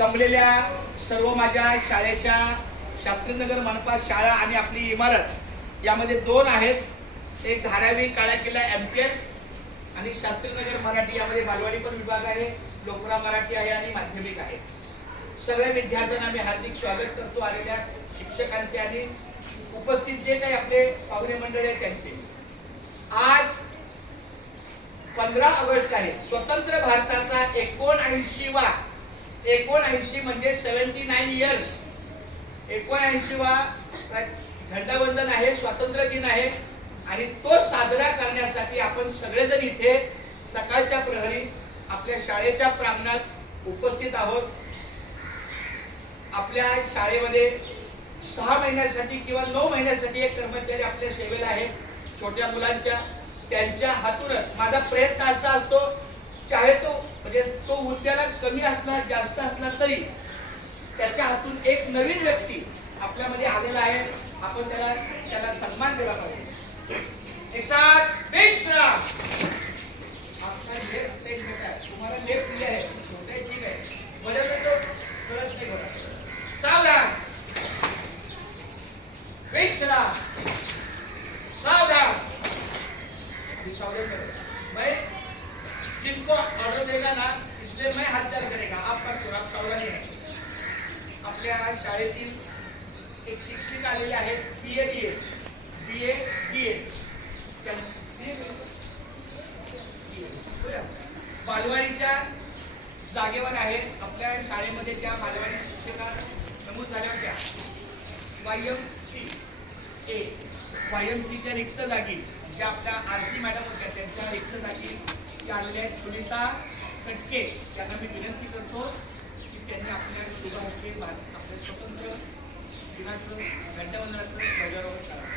जमलेल्या सर्व माझ्या शाळेच्या शास्त्रीनगर मनपा शाळा आणि आपली इमारत यामध्ये दोन आहेत. एक धारावी काळा किल्ला एम पी एस आणि शास्त्रीनगर मराठी यामध्ये बालवाडी पण विभाग आहे लोकरा मराठी आहे आणि माध्यमिक आहे. सगळ्या विद्यार्थ्यांना मी हार्दिक स्वागत करतो आलेल्या शिक्षकांचे आणि उपस्थित जे काही आपले पाहुणे मंडळी आहेत त्यांचे. आज पंधरा ऑगस्ट आहे. स्वतंत्र भारताचा एकोणऐंशी वा एकोणऐंशी म्हणजे सेव्हन्टी नाईन इयर्स एकोणऐंशी वा झंडाबंधन आहे स्वातंत्र्य दिन आहे. आणि तो साजरा करण्यासाठी आपण सगळेजण इथे सकाळच्या प्रहरी आपल्या शाळेच्या प्रांगणात उपस्थित आहोत. आपल्या शाळेमध्ये सहा महिन्यासाठी किंवा नऊ महिन्यासाठी एक कर्मचारी आपल्या सेवेला आहे छोट्या मुलांच्या. त्यांच्या हातूनच माझा प्रयत्न असा असतो चाहे तो म्हणजे तो उद्याला कमी असणार जास्त असणार तरी त्याच्या हातून एक नवीन व्यक्ती आपल्यामध्ये आलेला आहे. आपण त्याला त्याला सन्मान दिला पाहिजे. एक साथ विश्राम. आपला लेफ्ट लेग घेत आहे. तुम्हाला लेफ्ट दिले आहे. छोटे ठीक आहे. बरं तर तो कळत नाही बघा सावधान. विश्राम. सावधान. सावधान करत मैं जिनको ऑर्डर देगा ना इसलिए मैं हाथ चाल करेगा आपका क्यों आप सावधानी है आपल्या शाळेतील एक शिक्षिका आलेले आहेत बी A B A B A D A बालवाडीच्या जागेवर आहेत आपल्या शाळेमध्ये त्या बालवाडी शिक्षिका नमूद झाल्या होत्या. वायम सी ए वायम सीच्या रिक्त जागी ज्या आपल्या आरती मॅडम होत्या त्यांच्या रिक्त जागी त्या आलेल्या आहेत सुनीता कटके यांना मी विनंती करतो की त्यांनी आपल्या शुभ हस्ते आपल्या स्वतंत्र दिनाचं घंटावंदनाचं ध्वजारोहण करा.